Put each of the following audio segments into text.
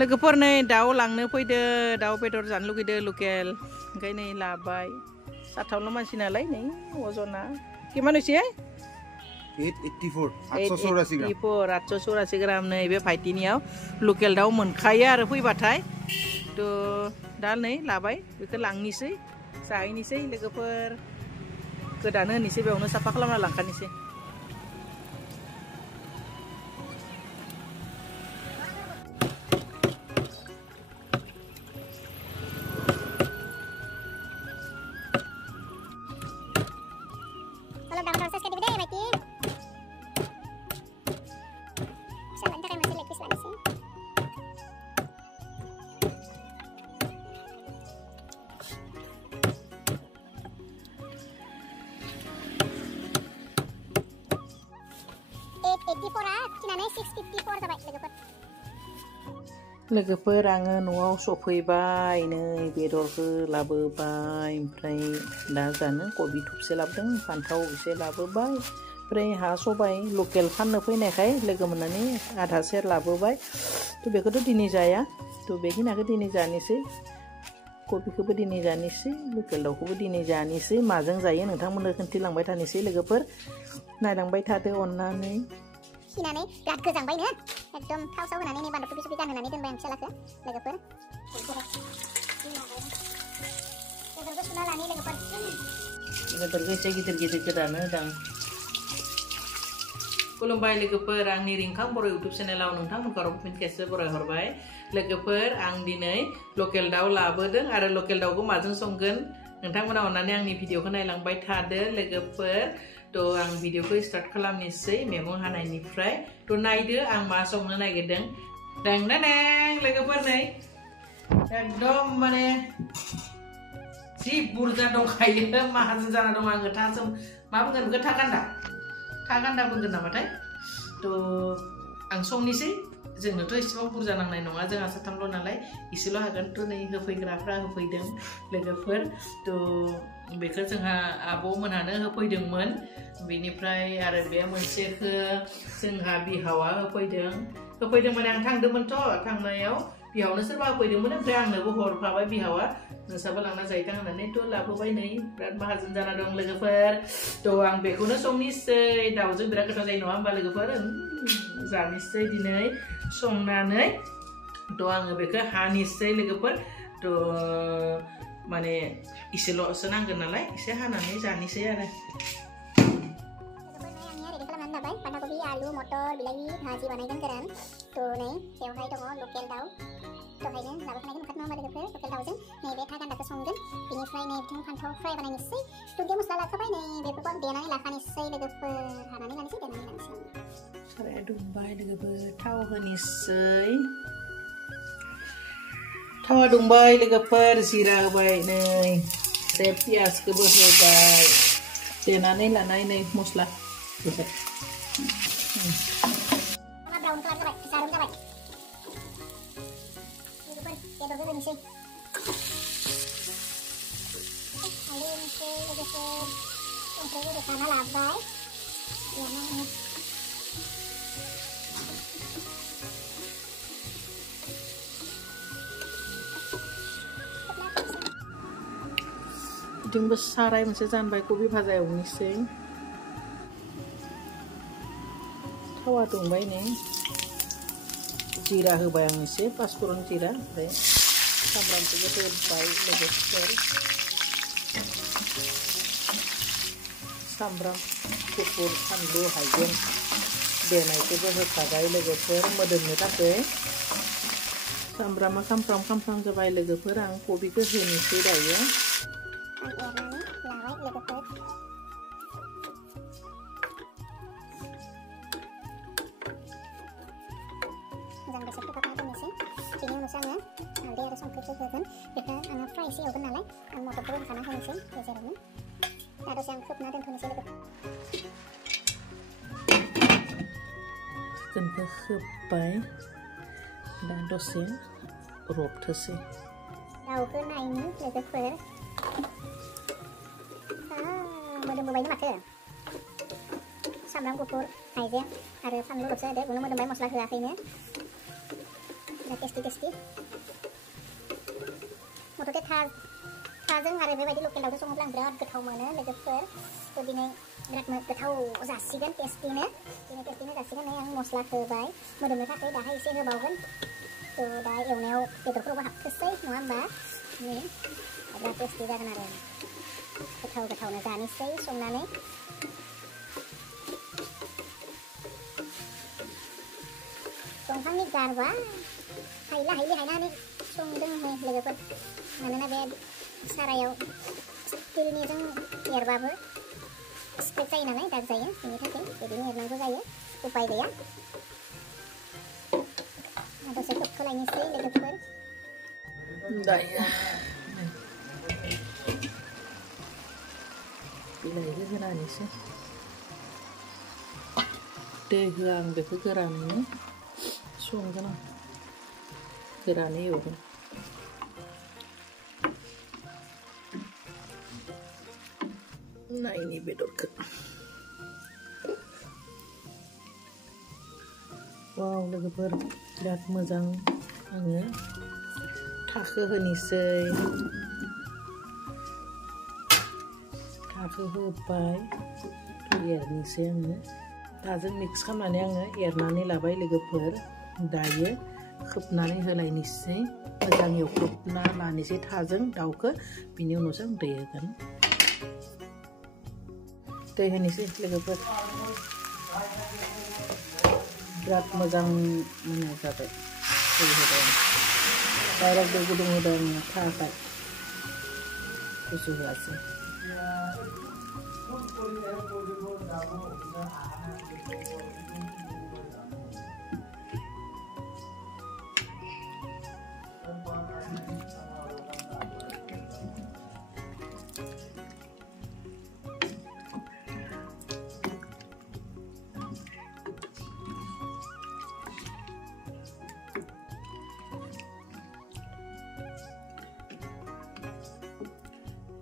लोगोफोर नै दाउ लांनो फैदो दाउ बेदर जानो लुगैदो लकेल ओंखायनो लाबाय साथावल' मानसि नालाय नै अजना किमान हइसे 884 ग्राम नै बे भाइटिनियाव लकेल दाउ मोनखायो आरो फैबाथाय तो दा नै लाबाय बेखौ लांनिसै जाहैनिसै लोगोफोर गोदानो होनोसै बेयावनो साफा खालामना लांखानोसै लोगोफोर आङो न'आव सफैबाय नै बेदरखौ लाबोबाय ओमफ्राय दा जानो कबि थुबसे लाबोदों फान्थाव एसे लाबोबाय ओमफ्राय हा सबाय लकेल फाननो फैनायखाय लोगो मोननानै आधा सेर लाबोबाय तो बेखौथ' दिनै जाया तो बेखिनिखौ दिनै जानोसै कबिखौबो दिनै जानोसै लकेल दाउखौबो दिनै जानोसै माजों जायो नोंथांमोननो खोन्थिलांबाय थानोसै लोगोफोर नायलांबाय थादो अननानै खिनानै बिराद गोजांबायनो एकदम थाव साव होनानै बानलु थुबि थुबि गानहोनानै दोनबाय आं फिसालाखौ लोगोफोर बेदरखौ सुना लानि लोगोफोर बेदरखौ एसे गिदिर गिदिर गोदानो होदां खुलुमबाय लोगोफोर आंनि रिंखां बर' इउटुब चेनेलाव नोंथांमोनखौ फिन खेबसे बरायहरबाय लोगोफोर आं दिनै लकेल दाउ लाबोदों आरो लकेल दाउखौ माजों संगोन नोंथांमोना अननानै आंनि भिडिअखौ नायलांबाय थादो लोगोफोर तो आं भिडिअखौ स्टार्ट खालामनोसै मैगं हानायनिफ्राय तो नायदो आं मा संनो नागिरदों दें लोगोफोर नै एकदम माने जि बुरजा दंखायो माहाजोन जाना दं आङो थासम मा बुंगोन बेखौ थागान्दा बुंगोन नामाथाय तो आं संनोसै जोंनोथ' एसेबां बुरजा नांनाय नङा जोंहा साथामल' नालाय एसेल' हागोन तो नै होफैग्राफ्रा होफैदों लोगोफोर तो बेखौ जोंहा आब'मोनहानो होफैदोंमोन बेनिफ्राय आरो बे मोनसेखौ जोंहा बिहावा होफैदों माने आं थांदोंमोनथ' थांनायाव बिहावनो सोरबा होफैदोंमोन ओमफ्राय आंनोबो हरफाबाय बिहावा नोंसाबो लांना जाहैथां होननानै तो लाबोबाय नै बिराद माहाजोन जाना दं लोगोफोर तो आं बेखौनो संनोसै दाउजों बिराद गोथाव जायो नङा होमबा लोगोफोर जानोसै दिनै संनानै तो आङो बेखौ हानोसै लोगोफोर तो माने इसेल'सो नांगोन नालाय एसे हानानै जानोसै आरो बान्दा कबि आलु मटर बिलाहि भाजी बानायगोन गोरान तो नै बेवहाय दङ लकेल दाउ दहायनो लाबोखानायखौ नुखादों नङा होमबा लोगोफोर लकेल दाउजों नैबे थागान्दाखौ संगोन बिनिफ्राय नै बिथिं फान्थाव फ्राय बानायनोसै दुन्दिया मस्ला लाखाबाय नै बेफोरखौ आं देनानै लाखानोसै लोगोफोर हानानै लानोसै देनानै लानोसै साराया दुंबाय लोगोफोर थाव होनोसै थावा दुंबाय लोगोफोर जिरा होबाय नै एसे पियासखौबो होबाय देनानै लानाय नै मस्ला बेफोर ब्राउन कालार जाबाय जारोम जाबाय लोगोफोर बेदरखौ होनोसै हालदै होनोसै लोगोफोर संख्रिबो होखाना लाबाय बिथिंबो साराय मोनसे जानबाय कबि भाजा एवनोसै थावा दुंबाय नै जिरा होबाय आं एसे पाँचफोरन जिरा ओमफ्राय सामब्रामखौबो होबाय लोगोफोर सामब्राम गुफुर फानलु हाइजें देनायखौबो होखाबाय लोगोफोर मोदोमनो थाखाय सामब्रामा खामफ्राम जाबाय लोगोफोर आं कबिखौ होनोसै दायो मोजां दसे खोबहाबना दोननोसै बेनि उनावसो आङो हालदै आरो संख्रिखौ होगोन बेखौ आङो फ्राय एसे एवगोन नालाय आं मटरखौबो होखाना होनोसै गेजेरावनो दा दसे आं खोबना दोनथ'नोसै लोगो चिकेनखौ होबाय दा दसे रबथोसै दाउखौ नायनि लोगोफोर मोदोमबोबायनो माथो सामब्राम गुफुर हाइजें आरो फानलु ल'सो होदो बेयावनो मोदोमबाय मस्ला होआखैनो biराद टेस्टि मथथे थाजों आरो बेबायदि लकेल दाउजों सङोब्ला आं बिराद गोथाव मोनो लोगोफोर थ' दिनै बिराद गोथाव जासिगोन टेस्टिनो जासिगोन आं मस्ला होबाय मोदोमनो थाखाय दाहाय एसे होबावगोन थ' दा एवनायाव बेदरफोरावबो हाबथोसै नङा होमबा नै बिराद टेस्टि जागोन आरो गोथावनो जानोसै संनानै दंफांनि गारबा हायला हायनानै संदों लोगोफोर मानोना बे सारायाव स्टिलनिजों एरबाबो स्क्रेप जायो नालाय दाग जायो बेनि थाखाय बिदिनो एरनांगौ जायो उपाय गैया दसे खोबथ'लायनोसै लोगोफोर दायो बिलाइखौ होनानैसो दै होआ आं बेखौ गोरानैनो संगोन आं गोरानै एवगोन नायनि बेदरखौ वाव लोगोफोर बिराद मोजां आङो थाखो होनोसै थाखो होबाय एरनोसै आङो दाजों मिक्स खालामनानै आङो एरनानै लाबाय लोगोफोर दायो खोबनानै होलायनोसै मोजां एवख्रबना लानोसै थाजों दाउखौ बिनि उनावसो आं दै होगोन दै होनोसै लोगोफोर बिराद मोजां जाबाय दै होबाय डाइरेक्ट दै गुदुं होदों थाखाय गुसु होआसै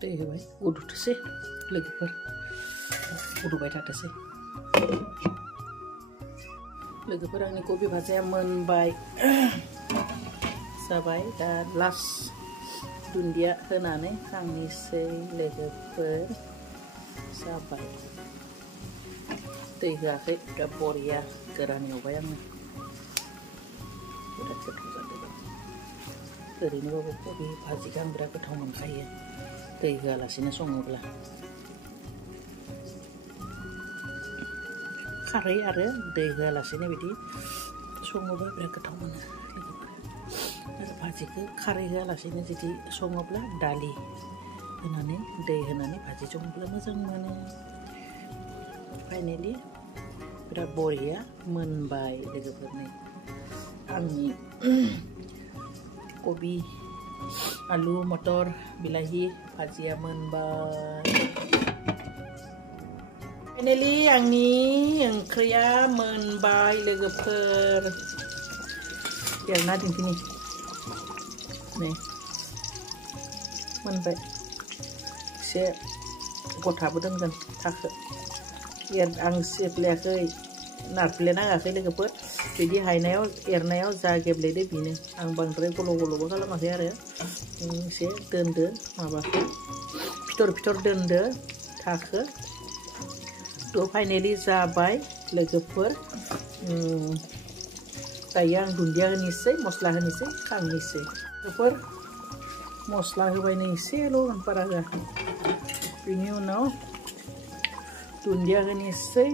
दै होबाय उदुथोसै लोगोफोर उदुबाय थाथोसै लोगोफोर आंनि कबि भाजाया मोनबाय जाबाय दा लास्ट दुन्दिया होनानै खांनोसै लोगोफोर जाबाय दै होआखै दा बरिया गोरान एवबाय आङो बिराद गोथाव जादों ओरैनोबाबो कबि भाजिखौ आं बिराद गोथाव मोनखायो दै होआलासिनो सङोब्ला खारै आरो दै होआलासिनो बिदि सङोब्ला बिराद गोथाव मोनो आरो भाजिखौ खारै होआलासिनो जुदि सङोब्ला दालि होनानै दै होनानै भाजि सङोब्ला मोजां मोनो फाइनालि बिराद बरिया मोनबाय लोगोफोरनि आंनि कबि आलु मटर बिलाहि भाजिया मोनबाय फाइनालि आंनि ओंख्रिया मोनबाय लोगोफोर एरना दिन्थिनि नै मोनबाय एसे गथाबो दोनगोन थाखो आं सेफ्लेयाखै नारफ्लेनाङाखै लोगोफोर बिदि हायनायाव एरनायाव जा गेब्लेदो बेनो आं बांद्राय गल'बो खालामाखै आरो एसे दोनदो माबाखौ फिथर दोनदो थाखो थ' फाइनालि जाबाय लोगोफोर दायो आं दुन्दिया होनोसै मस्ला होनोसै खांनोसै लोगोफोर मस्ला होबायनो एसेल' बारा होआ बिनि उनाव दुन्दिया होनोसै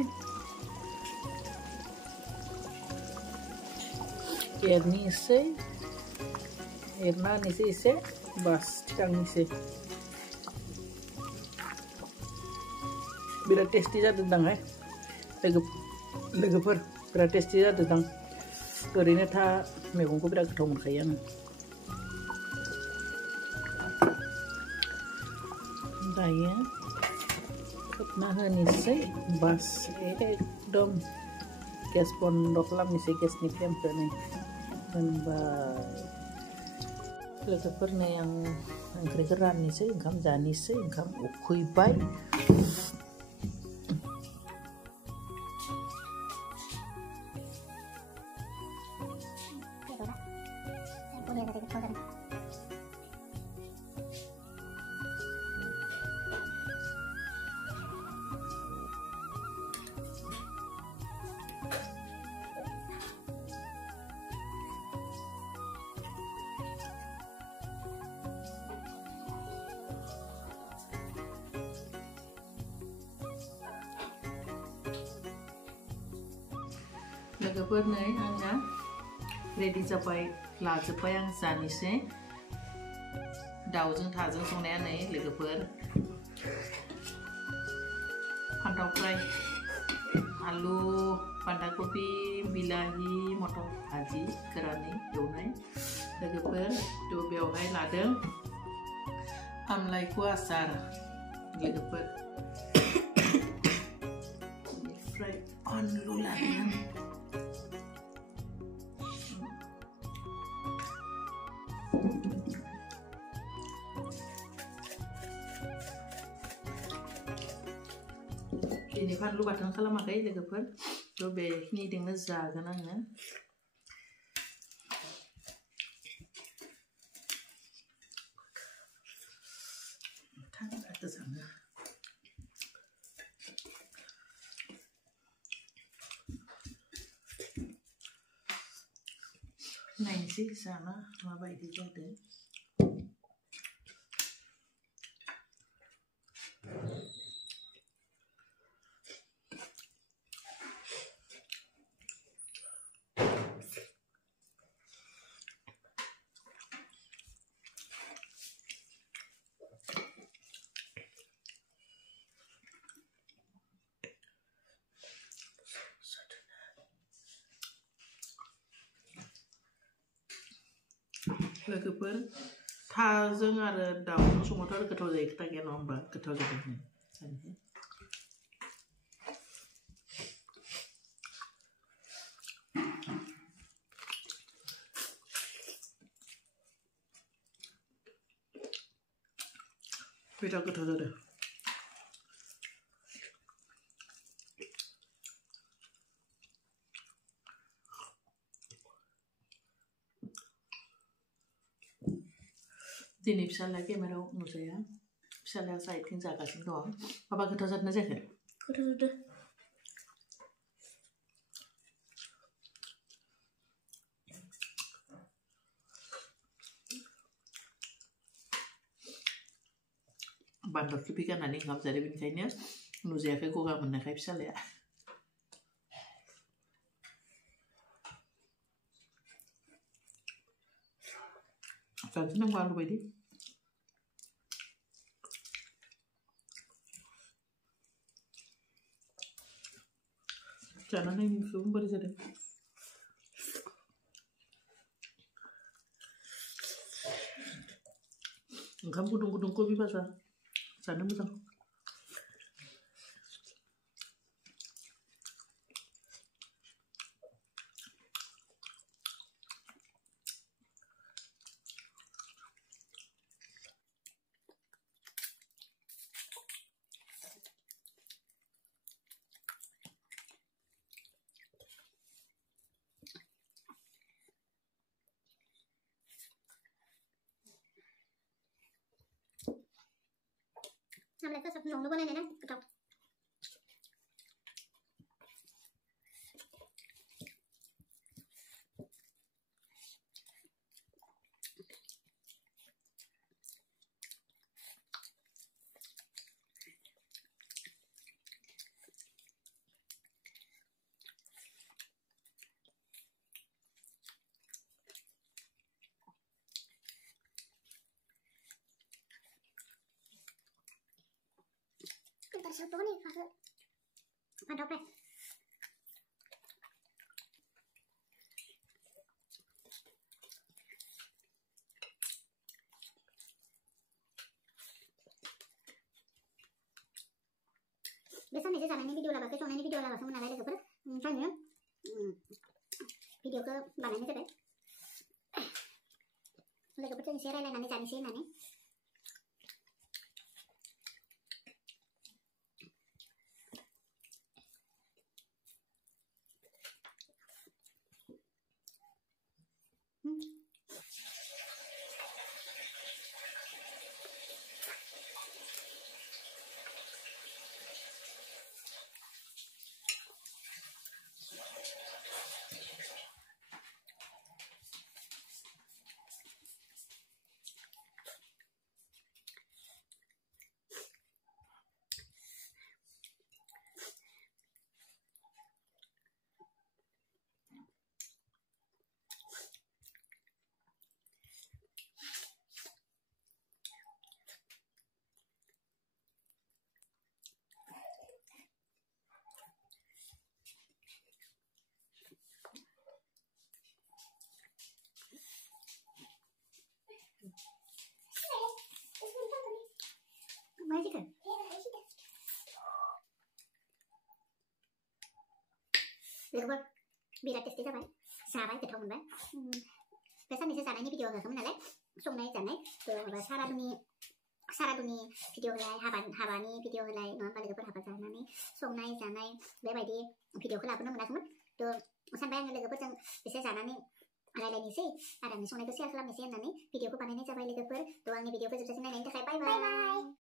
एरनोसै एरना होनोसै एसे बास थिखांनोसै बिराद टेस्टि जादों दांहाय लोगोफोर बिराद टेस्टि जादों दां ओरैनो था मैगंखौ बिराद गोथाव मोनखायो आङो दायो खोबना होनोसै बास एकदम गेस बन्द खालामनोसै गेसनि फ्लेमखौ नै मोनबाय लोगोफोर नै आं ओंख्रिखौ राननोसै ओंखाम जानोसै ओंखाम उखैबाय udah tadi kecil kan. लोगोफोर नै आंना रेडि जाबाय लाजोब्बाय आं जानोसै दाउजों थाजों संनाया नै लोगोफोर फान्थाव फ्राय आलु बान्दा कबि बिलाहि मटर भाजी गोरानै एवनाय लोगोफोर थ' बेवहाय लादों आमलाइखौ आसार लोगोफोर बेनिफ्राय बानलु लादों दिनै फानलु बाथोन खालामाखै लोगोफोर थ' बेखिनिजोंनो जागोन आङो थान्दा गोजाङो नायनोसै जाना माबायदि जादों लोगोफोर थाजों आरो दाउजों संबाथ' आरो गोथाव जायो खोथा गैया नङा होमबा गोथाव जादों जानोसै बिराद गोथाव जादों दिनै फिसाला केमेरायाव नुजाया फिसालाया साइडथिं जागासिनो दं माबा गोथाव जादोंना जायाखै गोथाव जादों बान्दा कबि गाननानै ओंखाम जादों बेनिखायनो नुजायाखै गगा मोननायखाय फिसालाया जानोसै नांगौ आलु बायदि जानानै नायनोसै बोरै जादों ओंखाम गुदुं गुदुं कबि भाजा जानो मोजां आमलाइखौ सब न'आवनो बानायनाय ना गोथाव Satu nih fase pantope biasa nih saya ini video lah pakai soalnya ini video lah langsung menalai super soalnya video ke bananya sih deh udah kebetulan share lah nanti cari sih nanti लोगोफोर बिराद टेस्टि जाबाय जाबाय गोथाव मोनबाय बे साननैसो जानायनि video होआखैमोन नालाय संनाय जानाय माबा सारादुनि भिडिअ होलाय हाबानि भिडिअ होलाय नङा होमबा लोगोफोर हाबा जानानै संनाय जानाय बेबायदि भिडिअखौ लाबोनो मोनाखैमोन थ' सानबाय आङो लोगोफोरजों एसे जानानै रायलायनोसै आरो आंनि संनायखौ शेयार खालामनोसै होननानै भिडिअखौ बानायनाय जाबाय लोगोफोर थ' आंनि भिडिअखौ जोबजासिम नायनायनि थाखाय बाय बाय